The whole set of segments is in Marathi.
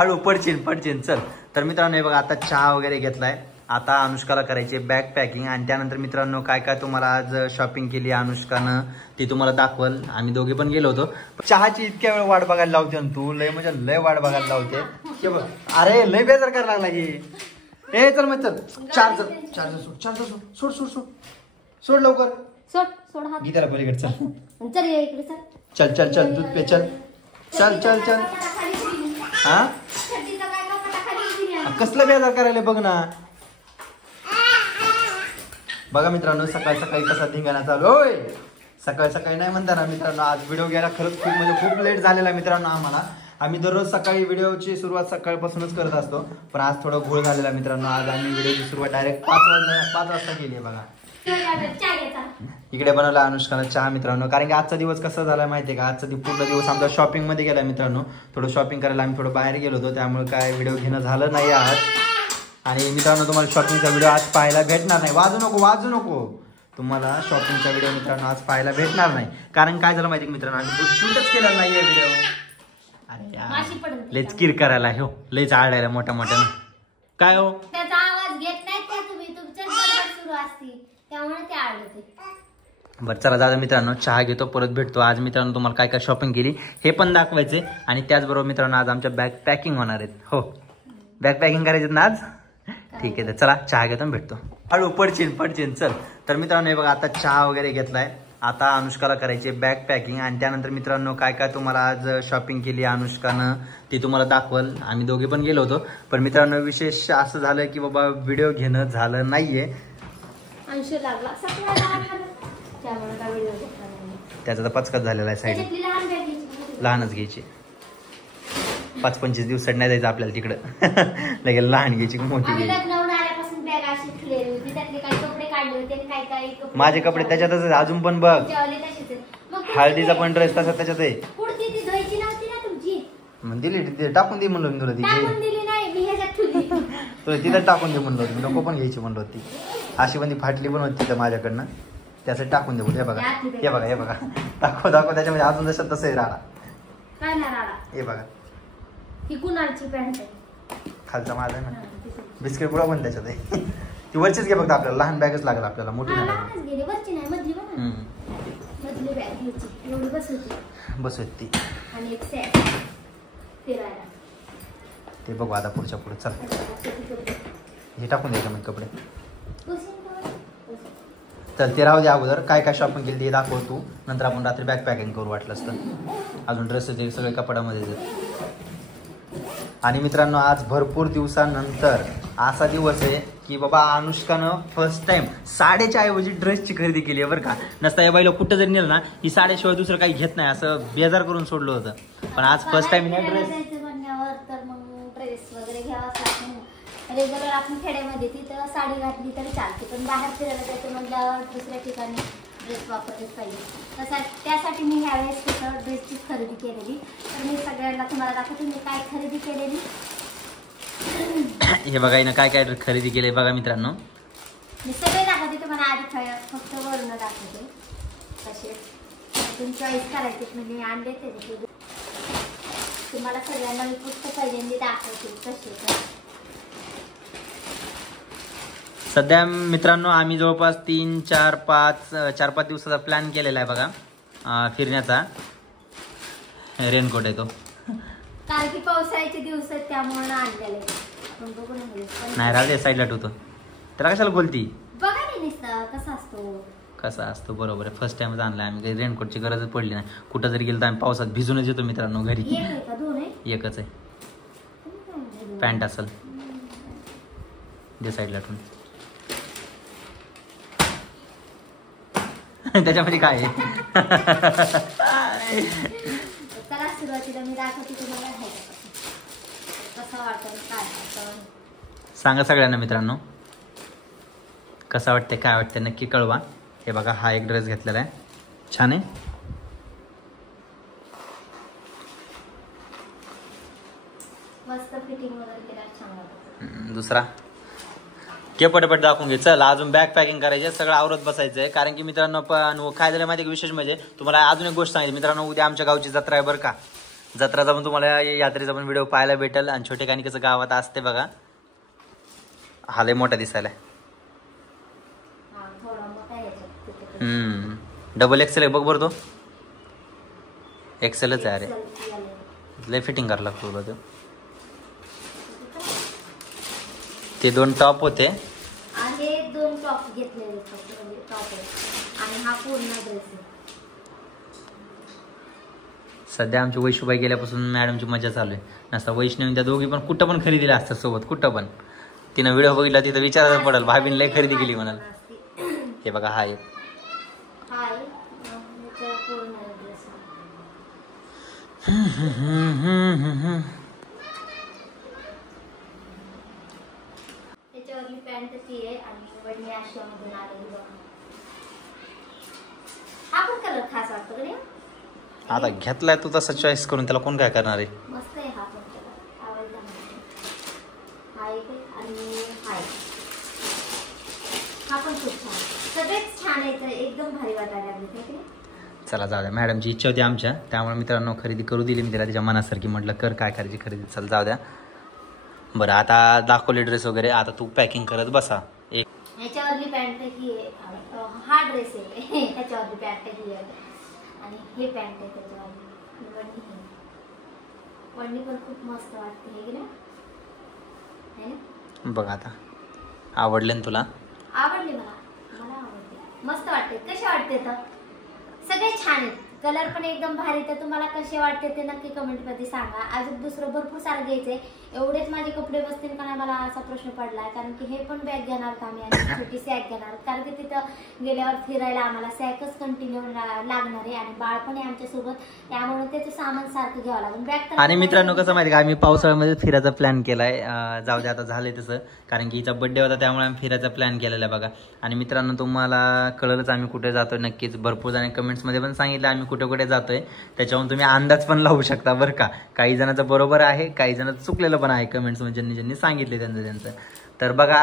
हळू पडचिन चल. तर मित्रांनो हे बघा आता चहा वगैरे घेतलाय. आता अनुष्काला करायचे बॅग पॅकिंग आणि त्यानंतर मित्रांनो काय काय तुम्हाला आज शॉपिंग केली अनुष्कानं ती तुम्हाला दाखवल. आम्ही दोघे पण गेलो होतो. चहाची इतक्या वेळ वाट बघायला लावते तू लय म्हणजे लय वाट बघायला लावते. अरे लय बेजार करायला लागला की. ए चल मग चल चार्जर सोड लवकर सोड हात गीताला पलीकडे चल. चल ये इकडे चल. चल दूध पे चल. हा कसलं बेजार करायला बघ ना. बघा मित्रांनो सकाळी सकाळी कसा धिंगाणा चालू. होय सकाळी नाही म्हणता ना मित्रांनो. आज व्हिडिओ घ्यायला खरंच खूप लेट झालेला मित्रांनो आम्हाला. आम्ही दररोज सकाळी व्हिडिओची सुरुवात सकाळपासूनच करत असतो पण आज थोडा घोळ झालेला मित्रांनो. आज आम्ही व्हिडिओची सुरुवात डायरेक्ट 5 वाजता केली आहे बघा. इकडे बनवला अनुष्काला चहा मित्रांनो. कारण की आजचा दिवस कसा झाला माहितीये का. आजचा पूर्ण दिवस आमचा शॉपिंग मध्ये गेला मित्रांनो. थोडं शॉपिंग करायला आम्ही थोडं बाहेर गेलो होतो त्यामुळे काय व्हिडिओ घेणं झालं नाही आज. आणि मित्रांनो तुम्हाला शॉपिंगचा व्हिडिओ आज पाहायला भेटणार नाही. वाजू नको तुम्हाला शॉपिंगचा व्हिडिओ मित्रांनो आज पाहायला भेटणार नाही. कारण काय झालं माहिती मित्रांनो आम्ही शूटच केला नाहीये व्हिडिओ. अरे लेच किर करायला हो लयच आळायला मोठ्या काय हो त्याचा आवाज घेत नाही त्या तुम्ही तुमचं सुरू असते त्यामुळे ते आळते. बरं चला दादा मित्रांनो चहा घेतो परत भेटतो. आज मित्रांनो तुम्हाला काय काय शॉपिंग केली हे पण दाखवायचे आणि त्याचबरोबर मित्रांनो आज आमच्या बॅग पॅकिंग होणार आहेत. हो बॅग पॅकिंग करायचे ना आज. ठीक आहे तर चला चहा घेतो भेटतो. हळू पडचिन चल. तर मित्रांनो हे बघा आता चहा वगैरे घेतलाय. आता अनुष्काला करायचे बॅग पॅकिंग आणि त्यानंतर मित्रांनो काय काय तुम्हाला आज शॉपिंग केली अनुष्कानं ती तुम्हाला दाखवल. आम्ही दोघे पण गेलो होतो पण मित्रांनो विशेष असं झालं की बाबा व्हिडिओ घेणं झालं नाहीये. त्याचा तर पचकच झालेला आहे. साईड लहानच घ्यायची. 5-25 दिवस नाही जायचं आपल्याला तिकडं लगेच लहान घ्यायची मोठी घ्यायची. माझे कपडे त्याच्यातच अजून पण बघ. हळदीचा पण ड्रेस तसा त्याच्यात आहे. मग दिली टाकून दे म्हणलो मी तुला. तुला तिथं टाकून दे म्हणलो होती. नको पण घ्यायची म्हणलो होती. अशी पण ती फाटली पण होती तिथं माझ्याकडनं त्यासाठी टाकून दे बोल. हे बघा दाखव त्याच्यामध्ये अजून जसं तसं राडा. हे बघा ही कुणाची पॅन्ट आहे. खालचा माझा ना बिस्किट पुडा पण त्याच्यात आहे. ती वरचीच घे फक्त आपल्याला लहान बॅगच लागेल आपल्याला मोठी नाही बस होती आणि एक सेट फिरायला ते बघू आता पुढच्या पुढे. चल हे टाकून द्यायचं मग कपडे. चल ते राहू दे. अगोदर काय काय शॉपिंग केली ते दाखव तू. नंतर आपण रात्री बॅग पॅकिंग करू वाटलं असतं. अजून ड्रेस ते सगळे कपड्यामध्ये. आणि मित्रांनो आज भरपूर दिवसानंतर असा दिवस आहे की बाबा अनुष्कानं फर्स्ट टाइम साड्याच्या ऐवजी ड्रेसची खरेदी केली आहे बरं का. नसता या बाईला कुठं जरी नेलं ना ही साड्याशिवाय दुसरं काही घेत नाही असं बेजार करून सोडलं होतं. पण आज फर्स्ट टाइम ड्रेस तर मग ड्रेस वगैरे घ्यावाच लागतो. रेग्युलर आपण खेड्यामध्ये तिथं साडी घातली तरी चालते पण बाहेर फिरायला जायचं म्हटल्यावर दुसऱ्या ठिकाणी ड्रेस वापरलेच पाहिजे. त्यासाठी मी ह्यावेळेस तिथं ड्रेसची खरेदी केलेली. तर मी सगळ्यांना तुम्हाला दाखवते मी काय खरेदी केलेली. हे बघा ना काय काय खरेदी केले बघा मित्रांनो. मी सगळे दाखवते तुम्हाला. आधी फक्त वरून दाखवते. तसेच तुम्ही चॉईस करायचे म्हणजे आणले ते तुम्हाला सगळ्यांना मी पुस्तक पहिल्यांदा दाखवते कसे. सध्या मित्रांनो आम्ही जवळपास 4-5 दिवसाचा प्लॅन केलेला आहे बघा फिरण्याचा. रेनकोट आहे तो कारण की पावसाळ्याचे दिवस आहेत त्यामुळे आणलेले नाही राहते साईडला ठेवतो. त्याला कशाला बोलती बघा नाही कसा असतो. बरोबर आहे. फर्स्ट टाइमच आणलाय आम्ही. काही रेनकोटची गरजच पडली नाही. कुठं जरी गेलं तर आम्ही पावसात भिजूनच येतो मित्रांनो घरी. एकच आहे पॅन्ट असेल दे साईडला ठेवून. त्याच्यामध्ये काय आहे चला सुरुवातीला मी दाखवते तुम्हाला कसं वाटतं काय सांगा सगळ्यांना मित्रांनो कसं वाटतंय काय वाटतंय नक्की कळवा. हे बघा हा एक ड्रेस घेतलेला आहे छान आहे. मस्त फिटिंग वगैरे केला छान वाटतं. दुसरा के पटपट दाखवून घे. चल अजून बॅग पॅकिंग करायचे सगळं आवरत बसायचंय. कारण की मित्रांनो पण काय झालं माहिती विशेष म्हणजे तुम्हाला अजून एक गोष्ट सांगितली मित्रांनो. उद्या आमच्या गावची जत्रा आहे बरं का. जत्राचा पण तुम्हाला यात्रेचा पण व्हिडिओ पाहायला भेटेल. आणि छोटे कानी कसं गावात असते बघा, हा लय मोठा दिसायला. डबल एक्सेल आहे बघ बरं, तो एक्सेलच आहे. अरे लय फिटिंग करायला लागतो तुला. ते 2 टॉप होते आणि 2 टॉप घेतलेले टॉप आणि हा पूर्ण ड्रेस आहे. सध्या आमची वैशूबाई गेल्यापासून मॅडमची मजा चालू आहे. नसता वैष्णवी त्या दोघी पण कुठं पण खरेदीला असतात सोबत, कुठं पण. तिनं व्हिडिओ बघितला तिथं विचारायला पडेल भाभीने लय खरेदी केली म्हणाल. हे बघा हा एक त्याच्यावरली पॅन्ट ती आहे आणि वडणी आशियामधून आलेली बघा. हा पण कलर खास वाटतो का नाही? आता घेतलाय तू तसा चॉईस करून, त्याला कोण काय करणार आहे. मस्त आहे हा पण कलर, आवडला मला. हा एक आणि हा पण खूप छान, सगळेच छान आहेत, एकदम भारी वाटायला लागले. चला जाऊ द्या, मॅडमची इच्छा होती आमच्या, त्यामुळे मित्रांनो खरेदी करू दिली मी तिला तिच्या मनासारखी. म्हटलं कर काय करायची खरेदी, चल जाऊ द्या. बरं आता दाखवले ड्रेस वगैरे, आता तू पॅकिंग करत बसा. ह्याच्यावरली पॅन्ट ही आहे, हा ड्रेस आहे ह्याच्यावरली पॅन्ट ही आहे आणि हे पॅन्ट आहे त्याच्यावरली. वडणी पण खूप मस्त वाटते हे ना. बघ आता आवडले ना तुला? आवडली मला आवडते, मस्त वाटते. कसे वाटते तर सगळे छान आहेत, कलर पण एकदम भारी. तर तुम्हाला कसे वाटते ते नक्की कमेंट मध्ये सांगा. अजून दुसरं भरपूर सारं घ्यायचंय. एवढेच माझे कपडे बसतील का नाही मला असा प्रश्न पडलाय, कारण की हे पण बॅग घेणार होत आम्ही आणि छोटी सॅक घेणार आहोत, कारण की तिथं गेल्यावर फिरायला आम्हाला सॅकच कंटिन्यू लागणार आहे आणि बाळ पण आहे आमच्या सोबत, त्यामुळे त्याचं सामान सारखं घ्यावं लागेल. बॅग आणि मित्रांनो कसं माहिती का, आम्ही पावसाळ्यामध्ये फिरायचा प्लॅन केलाय. जाऊ दे आता झालंय तसं, कारण की हिचा बर्थडे होता त्यामुळे आम्ही फिरायचा प्लॅन केलेला आहे बघा. आणि मित्रांनो तुम्हाला कळलंच आम्ही कुठे जातोय नक्कीच. भरपूर जण कमेंट्स मध्ये पण सांगितलं आम्ही कुठे कुठे जातोय, त्याच्यावरून तुम्ही अंदाज पण लावू शकता बरं का. काही जणांचं बरोबर आहे, काही जणांचं चुकलेलं पण आहे कमेंट्स मध्ये, ज्यांनी सांगितले त्यांचं. तर बघा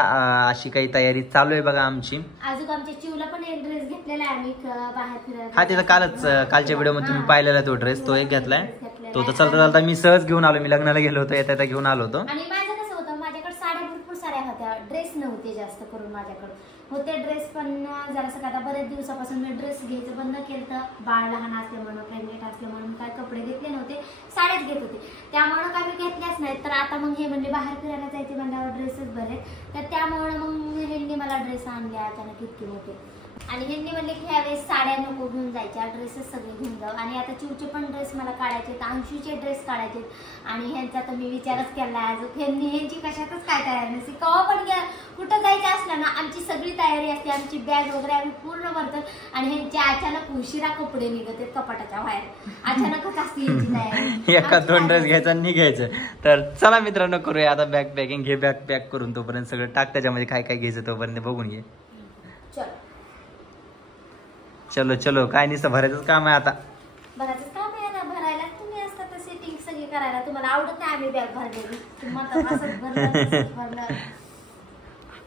अशी काही तयारी चालू आहे बघा आमची. अजून आमच्या चिवला पण एक ड्रेस घेतलेला आहे आम्ही बाहेर फिरायला. हा तिथं कालच्या व्हिडिओ मध्ये तुम्ही पाहिलेला तो ड्रेस, तो एक घेतलाय. तो तर चालता मी सहज घेऊन आलो, मी लग्नाला गेलो होतो येता घेऊन आलो होतो. आणि माझं कसं होतं, माझ्याकडे साड्या भरपूर साऱ्या होत्या, ड्रेस नव्हते जास्त करून माझ्याकडे होते ड्रेस. पण जरासं का आता बरेच दिवसापासून मी ड्रेस घ्यायचं बंद केलं, तर बाळ लहान असल्यामुळे प्रेग्नेंट असल्यामुळे काय कपडे घेतले नव्हते, साड्याच घेत होते, त्यामुळे काय मी घेतल्याच नाहीत. तर आता मग हे म्हणजे बाहेर फिरायला जायचे म्हणल्यावर ड्रेसच बरे, तर त्यामुळे मग ह्यांनी मला ड्रेस आणले अचानक इतके मोठे. आणि ह्यांनी म्हणले की ह्यावेळेस साड्या नको घेऊन जायच्या, ड्रेसेस सगळे घेऊन जाऊ. आणि आता चिवचे पण ड्रेस मला काढायचे, अंशूचे ड्रेस काढायचे आणि ह्यांचा तर मी विचारच केला आहे. ह्यांची कशातच काय तयारी नसते, केव्हा पण कुठं जायचं असलं ना आमची सगळी तयारी असते, आमची बॅग वगैरे आम्ही पूर्ण भरतो. आणि ह्यांचे अचानक उशिरा कपडे निघत आहेत कपाटाच्या बाहेर, अचानकच असते ह्यांची तयारी. एका 2 ड्रेस घ्यायचा निघायचं. तर चला मित्रांनो करूया आता बॅग पॅकिंग. घे बॅग पॅक करून, तोपर्यंत सगळं टाक त्याच्यामध्ये काय काय घ्यायचं तोपर्यंत बघून घे. चलो चलो, काय नाही भरायचंच काम आहे आता. भरायचंच काम आहे ना, भरायला तुम्ही असता तर सेटिंग सगळी करायला. तुम्हाला आवडत नाही आम्ही बॅग भरलेली, तुम्हाला असंच भरलं.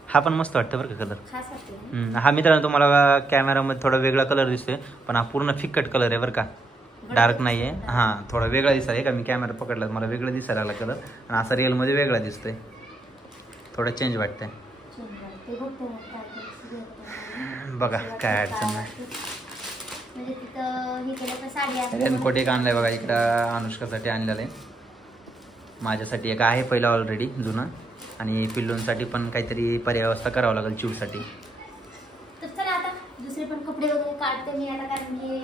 हा पण मस्त वाटतं बरं का कलर, खास वाटतं. हा मित्रांनो तुम्हाला कॅमेरामध्ये थोडा वेगळा कलर दिसतोय, पण हा पूर्ण फिकट कलर आहे बरं का, डार्क नाहीये. हा थोडा वेगळा दिसायला का, मी कॅमेरा पकडला मला वेगळा दिसायला लागला कलर, आणि असा रिअल मध्ये वेगळा दिसतोय, थोडा चेंज वाटतंय. बघा काय अडचण नाही. रेनकोट एक आणलाय बघा इकडं, अनुष्कासाठी आणलेलं आहे, माझ्यासाठी एक आहे पहिला ऑलरेडी जुनं, आणि पिल्लूंसाठी पण काहीतरी पर्यावस्था करावं लागेल चिवसाठी. तर चला आता दुसरे पण कपडे वगैरे काढते मी आता, कारण की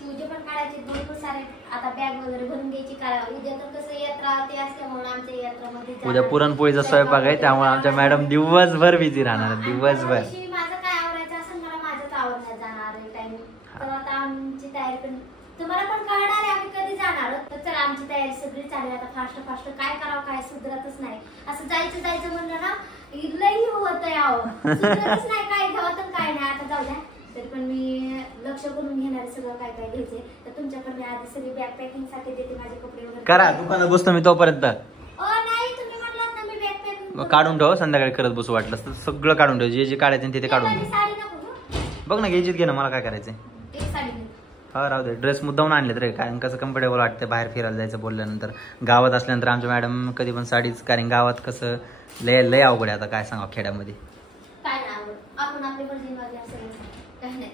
चिवचे पण काढायचे भरपूर सारे. आता बॅग वगैरे भरून घ्यायची, उद्या तर कसं यात्रा ते असल्यामुळे आमच्या यात्रामध्ये उद्या पुरणपोळीचा स्वयंपाक आहे, त्यामुळे आमच्या मॅडम दिवसभर बिझी राहणार, दिवसभर. माझं काय आवरायचं असेल मला माझंच आवरण्यात जाणार आहे टाइम. तर आता आमची तयारी पण तुम्हाला पण कळणार आहे आम्ही कधी जाणार. तर चला आमची तयारी सगळी चालू आता फास्ट फास्ट. काय करावं काय सुधरतच नाही, असं जायचं म्हणलं ना लई होत यावं, सुधरतच नाही काय घ्यावं तर काय नाही. आता जाऊ द्या, तरी पण मी लक्ष करून घेणार सगळं काय काय घ्यायचंय. तर तुमच्याकडे मी आधी सगळी बॅग पॅकिंग साठी देते, माझे कपडे वगैरे करा, दुकानात बसतो मी तोपर्यंत. नाही तुम्ही म्हटलात ना मी बॅग पॅकिंग काढून ठेव, संध्याकाळी करत बसू वाटलं तर सगळं काढून ठेव, जे जे काढायचं ते काढून ठेव. साडी नको बघ ना घ्यायचीच घे ना, मला काय करायचंय. एक साडी हा राहू दे. ड्रेस मुद्दाहून आणलेत रे, कारण कसं कम्फर्टेबल वाटतं बाहेर फिरायला जायचं बोलल्यानंतर. गावात असल्यानंतर आमच्या मॅडम कधी पण साडीच, कारण गावात कसं लय लय अवघड आहे आता काय सांगा खेड्यामध्ये. काय नाही आवड आपण आपली मर्जी मध्ये असेल काय नाही.